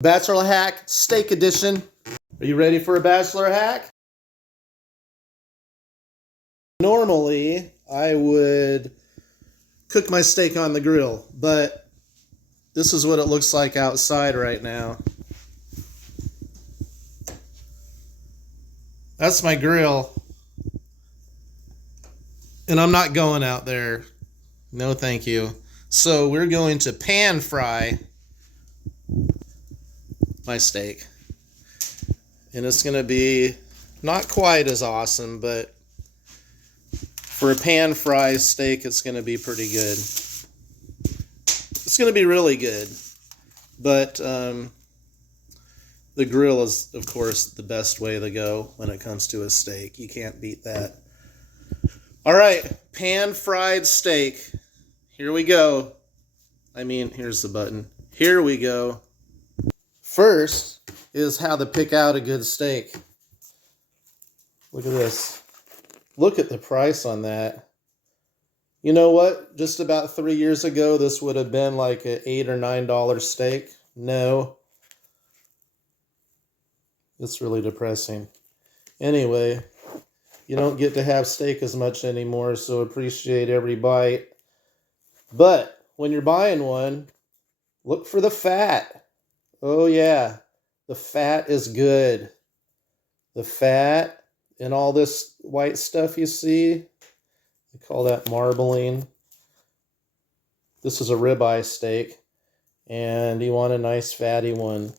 Bachelor Hack Steak Edition. Are you ready for a Bachelor Hack? Normally, I would cook my steak on the grill, but this is what it looks like outside right now. That's my grill. And I'm not going out there. No, thank you. So we're going to pan fry my steak. And it's going to be not quite as awesome, but for a pan fry steak, it's going to be pretty good. It's going to be really good. But the grill is, of course, the best way to go when it comes to a steak. You can't beat that. All right, pan fried steak. Here we go. Here's the button. Here we go. First is how to pick out a good steak. Look at this. Look at the price on that. You know what? Just about 3 years ago, this would have been like an $8 or $9 steak. No. It's really depressing. Anyway, you don't get to have steak as much anymore, so appreciate every bite. But when you're buying one, look for the fat. Oh yeah, the fat is good. The fat and all this white stuff you see, they call that marbling. This is a ribeye steak, and you want a nice fatty one,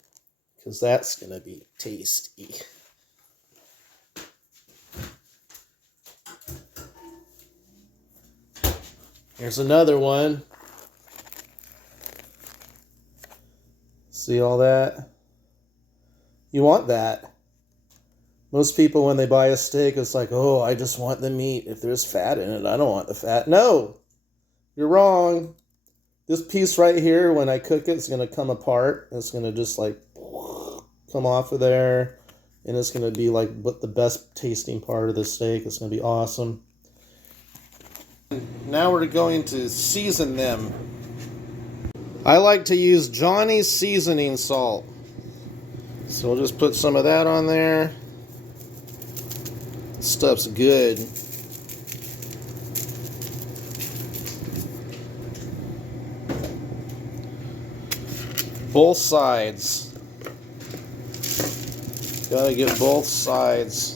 because that's going to be tasty. Here's another one. See all that? You want that. Most people, when they buy a steak, it's like, oh, I just want the meat. If there's fat in it, I don't want the fat. No, you're wrong. This piece right here, when I cook it, it's going to come apart. It's going to just like come off of there. And it's going to be like what the best tasting part of the steak. It's going to be awesome. Now we're going to season them. I like to use Johnny's seasoning salt. So we'll just put some of that on there. Stuff's good. Both sides. Gotta get both sides.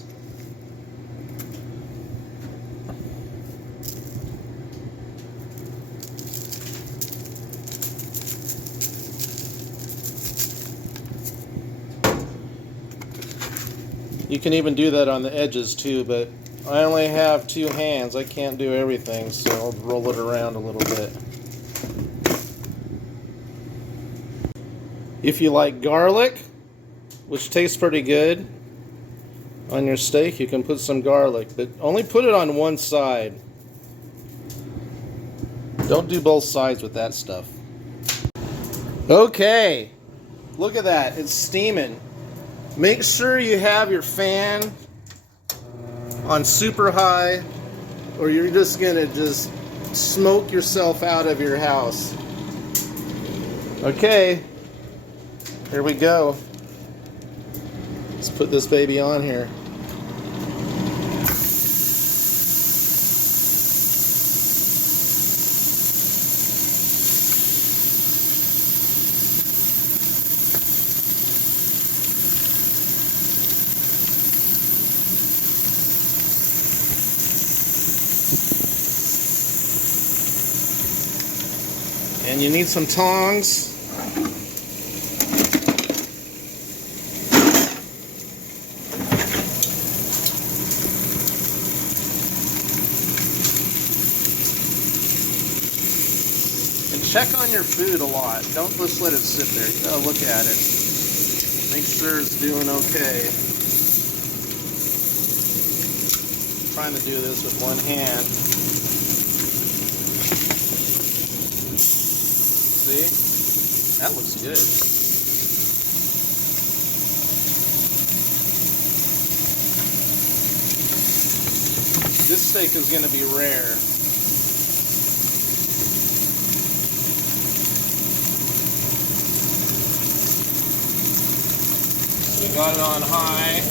You can even do that on the edges too, but I only have 2 hands. I can't do everything, so I'll roll it around a little bit. If you like garlic, which tastes pretty good on your steak, you can put some garlic, but only put it on one side. Don't do both sides with that stuff. Okay, look at that. It's steaming. Make sure you have your fan on super high, or you're just gonna smoke yourself out of your house. Okay, here we go. Let's put this baby on here. And you need some tongs. And check on your food a lot. Don't just let it sit there. You gotta look at it. Make sure it's doing okay. I'm trying to do this with one hand. See? That looks good. This steak is going to be rare. We got it on high.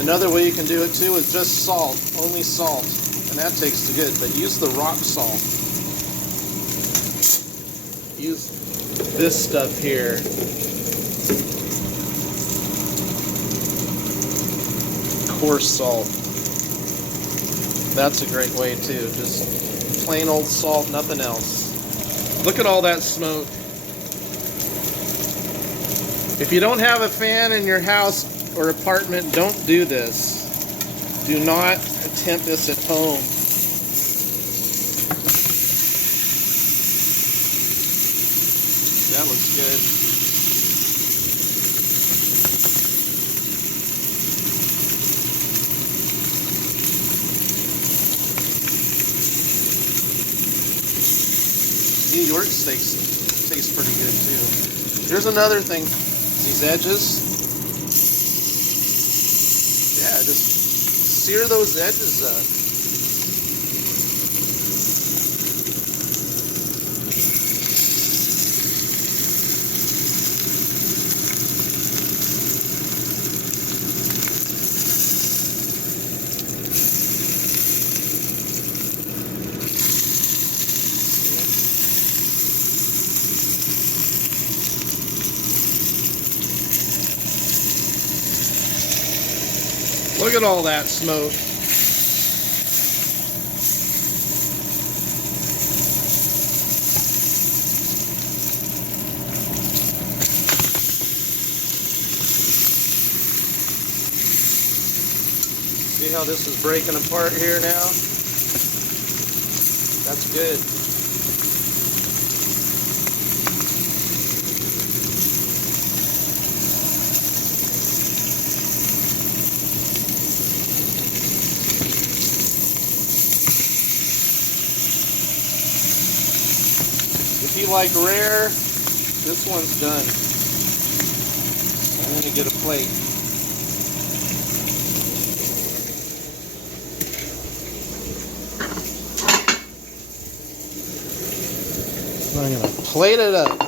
Another way you can do it too is just salt, only salt, and that tastes good, but use the rock salt. Use this stuff here. Coarse salt. That's a great way too, just plain old salt, nothing else. Look at all that smoke. If you don't have a fan in your house or apartment, don't do this. Do not attempt this at home. That looks good. New York steaks taste pretty good too. Here's another thing. These edges. Yeah, just sear those edges up. Look at all that smoke. See how this is breaking apart here now? That's good. If you like rare, this one's done. I'm going to get a plate. I'm going to plate it up.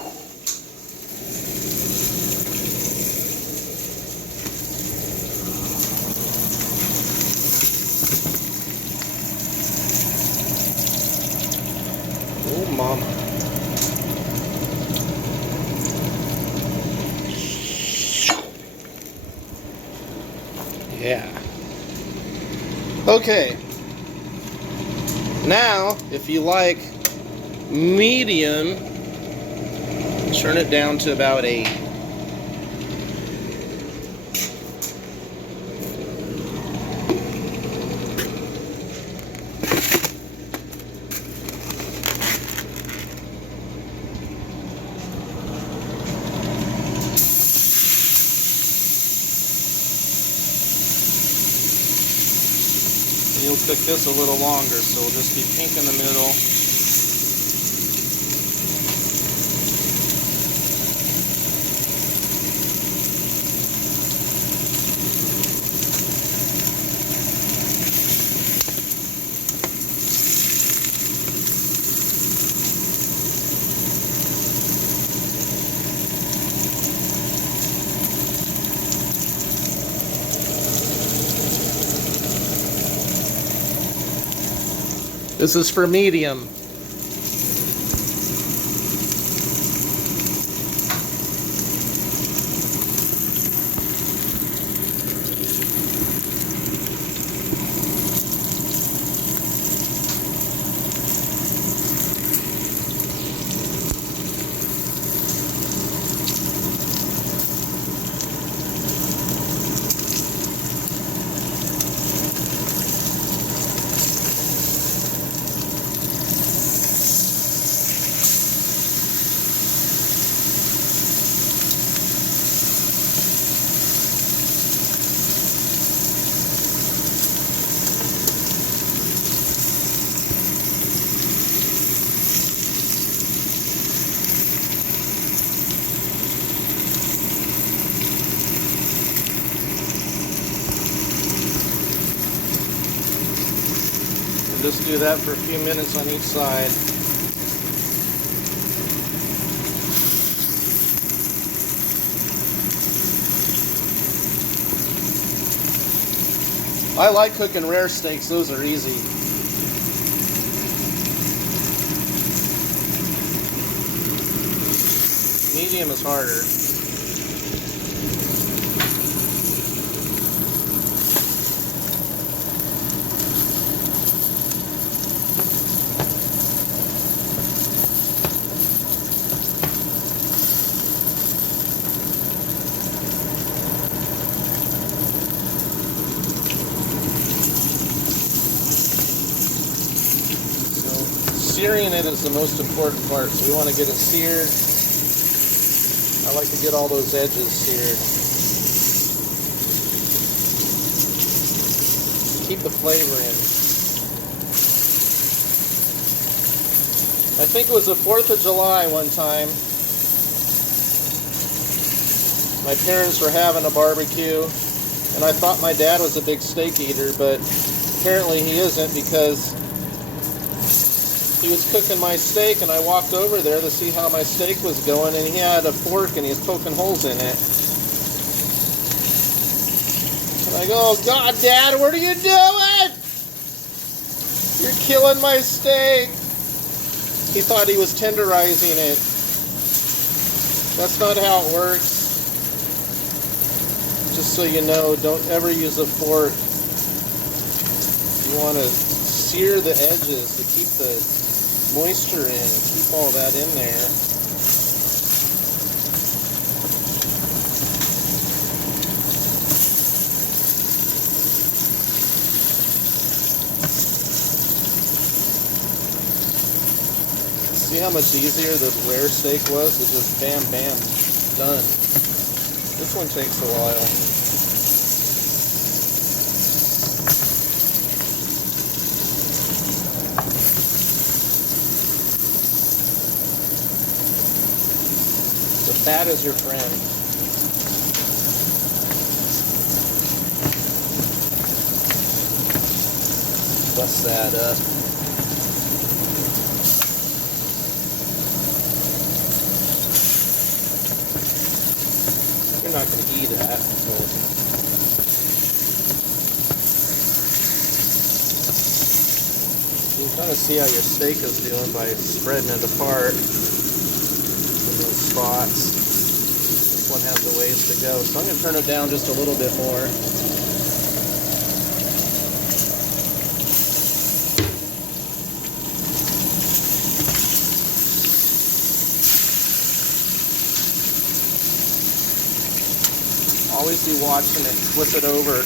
Oh, mama. Yeah. Okay. Now, if you like medium, turn it down to about 8. And you'll cook this a little longer, so it'll just be pink in the middle. This is for medium. just do that for a few minutes on each side. I like cooking rare steaks, those are easy. Medium is harder. Searing it is the most important part, so we want to get it seared. I like to get all those edges seared. Keep the flavor in. I think it was the 4th of July one time. My parents were having a barbecue, and I thought my dad was a big steak eater, but apparently he isn't, because he was cooking my steak, and I walked over there to see how my steak was going, and he had a fork and he was poking holes in it. And I go, "Oh God, Dad, what are you doing? You're killing my steak." He thought he was tenderizing it. That's not how it works. Just so you know, don't ever use a fork. You want to sear the edges to keep the moisture in, keep all that in there. See how much easier the rare steak was? It's just bam, bam, done. This one takes a while. Fat is your friend. Bust that up. You're not going to eat that, but you can kind of see how your steak is doing by spreading it apart. Spots. This one has a ways to go, so I'm going to turn it down just a little bit more. Always be watching it, flip it over.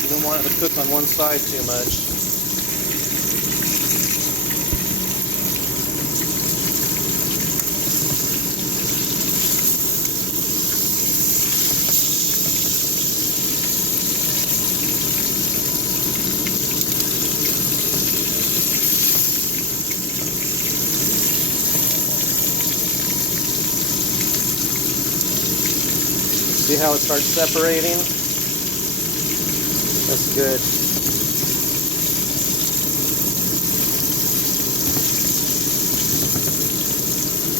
You don't want it to cook on one side too much. See how it starts separating? That's good.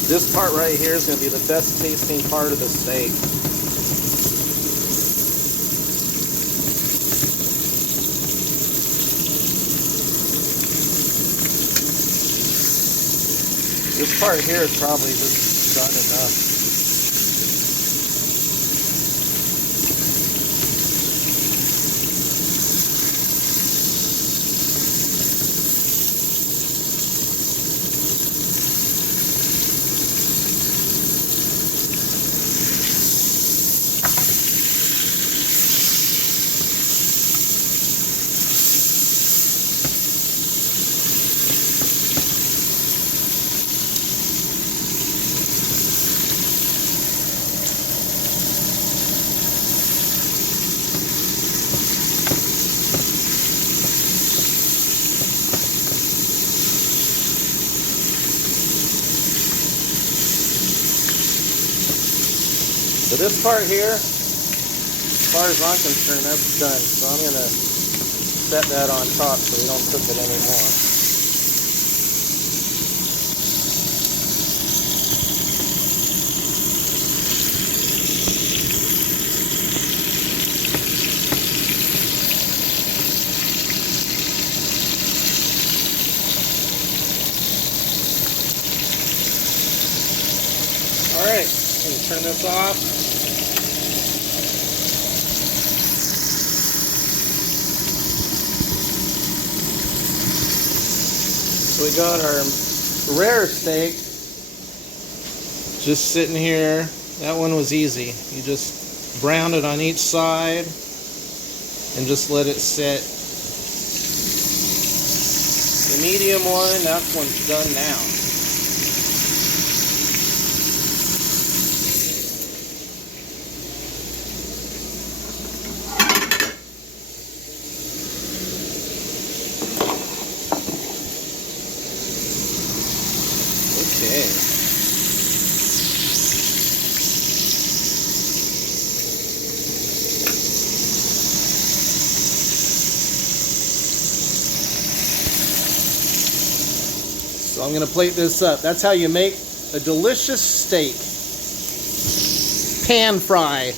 This part right here is going to be the best tasting part of the steak. This part here is probably just done enough. So this part here, as far as I'm concerned, that's done. So I'm going to set that on top so we don't cook it anymore. All right, I'm gonna turn this off. So we got our rare steak just sitting here. That one was easy. You just browned it on each side and just let it sit. The medium one, that one's done now. Okay. So I'm going to plate this up. That's how you make a delicious steak. Pan fry.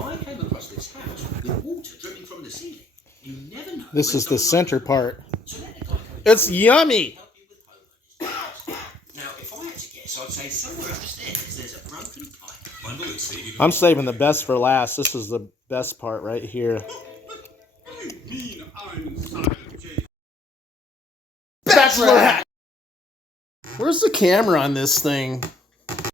I came across this house with water dripping from the ceiling. You never know. This is the center part. So let the guy come It's yummy. help you with homeowners. Now, if I had to guess, I'd say somewhere upstairs there's a broken pipe. I'm saving the best for last. This is the best part right here. Bachelor hat. Where's the camera on this thing?